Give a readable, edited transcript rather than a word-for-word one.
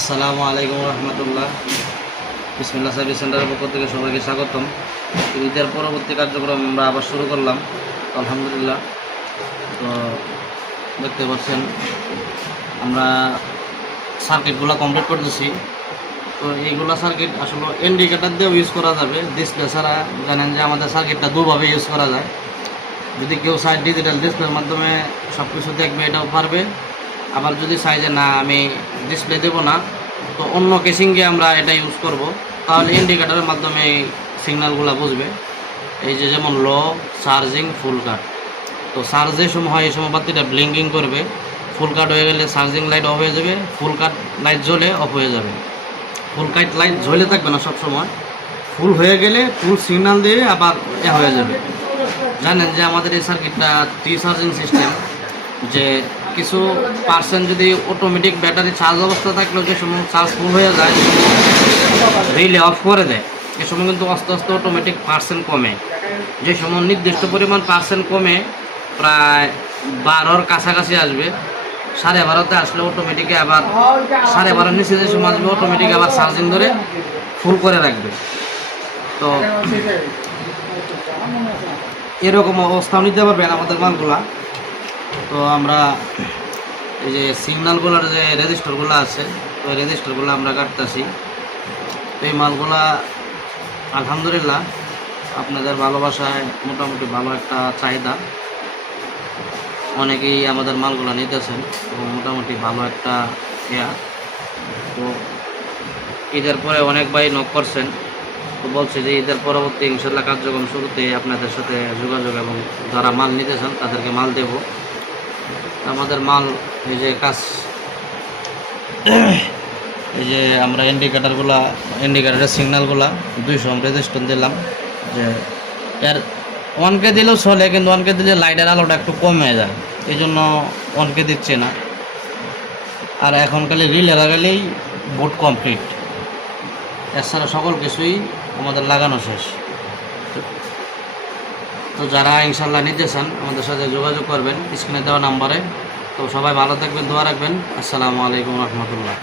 আসসালামু আলাইকুম রহমতুল্লাহ। বিসমিল্লাহ সার্ভিস সেন্টারের পক্ষ থেকে সবাইকে স্বাগতম। ঈদের পরবর্তী কার্যক্রম আমরা আবার শুরু করলাম, আলহামদুলিল্লাহ। তো দেখতে পাচ্ছেন আমরা সার্কিটগুলো কমপ্লিট করতেছি। তো এইগুলো সার্কিট আসলে ইন্ডিকেটার দিয়েও ইউজ করা যাবে, ডিসপ্লে ছাড়া। জানেন যে আমাদের সার্কিটটা দুভাবে ইউজ করা যায়। যদি কেউ চায় ডিজিটাল ডিসপ্লের মাধ্যমে সব কিছু দেখবে, এটাও পারবে। আবার যদি চাই যে না, আমি ডিসপ্লে দেবো না, তো অন্য কেসিংয়ে আমরা এটা ইউজ করব, তাহলে ইন্ডিকেটারের মাধ্যমে এই সিগন্যালগুলো বুঝবে। এই যে যেমন লো, চার্জিং, ফুল কাট। তো চার্জ যে সময় হয় এই সময় বাতিটা ব্লিঙ্কিং করবে। ফুল কাট হয়ে গেলে চার্জিং লাইট অফ হয়ে যাবে, ফুল কাট লাইট জ্বলে অফ হয়ে যাবে। ফুল কাট লাইট জ্বলে থাকবে না সব সময়, ফুল হয়ে গেলে ফুল সিগন্যাল দিয়ে আবার হয়ে যাবে। জানেন যে আমাদের এই সার্কিটটা 3 চার্জিং সিস্টেম, যে কিছু পার্সেন্ট যদি অটোমেটিক ব্যাটারি চার্জ অবস্থা থাকলেও যে সময় চার্জ ফুল হয়ে যায় রিলে অফ করে দেয়, এ সময় কিন্তু আস্তে আস্তে অটোমেটিক পার্সেন্ট কমে। যে সময় নির্দিষ্ট পরিমাণ পার্সেন্ট কমে, প্রায় 12-র কাছাকাছি আসবে, 12:30-তে আসলে অটোমেটিকে আবার 12:30-র নিচে যে সময় আসবে অটোমেটিক আবার চার্জিং ধরে ফুল করে রাখবে। তো এরকম অবস্থাও নিতে পারবেন আমাদের মালগুলা। তো আমরা এই যে সিগন্যালগুলোর যে রেজিস্টারগুলো আছে, ওই রেজিস্টারগুলো আমরা কাটতেছি। তো এই মালগুলা আলহামদুলিল্লাহ আপনাদের ভালোবাসায় মোটামুটি ভালো একটা চাহিদা, অনেকেই আমাদের মালগুলা নিতেছেন এবং মোটামুটি ভালো একটা তো ঈদের পরে অনেক ভাই নক করছেন, তো বলছে যে ঈদের পরবর্তী ইনশাল্লাহ কার্যক্রম শুরুতে আপনাদের সাথে যোগাযোগ, এবং যারা মাল নিতে চান তাদেরকে মাল দেব। আমাদের মাল এই যে কাজ, এই যে আমরা ইন্ডিকেটারের সিগন্যালগুলা 200 রেজিস্ট্রেশন দিলাম। যে এর 1K দিলেও চলে, কিন্তু 1K দিলে লাইটের আলোটা একটু কমে যায়, এই জন্য 1K দিচ্ছে না। আর এখন খালি রিলে লাগালেই বোর্ড কমপ্লিট, এছাড়া সকল কিছুই আমাদের লাগানো শেষ। তো যারা ইনশাল্লাহ নিতে চান আমাদের সাথে যোগাযোগ করবেন স্ক্রিনে দেওয়া নাম্বারে। তো সবাই ভালো থাকবেন, দোয়া রাখবেন। আসসালামু আলাইকুম রহমতুল্লাহ।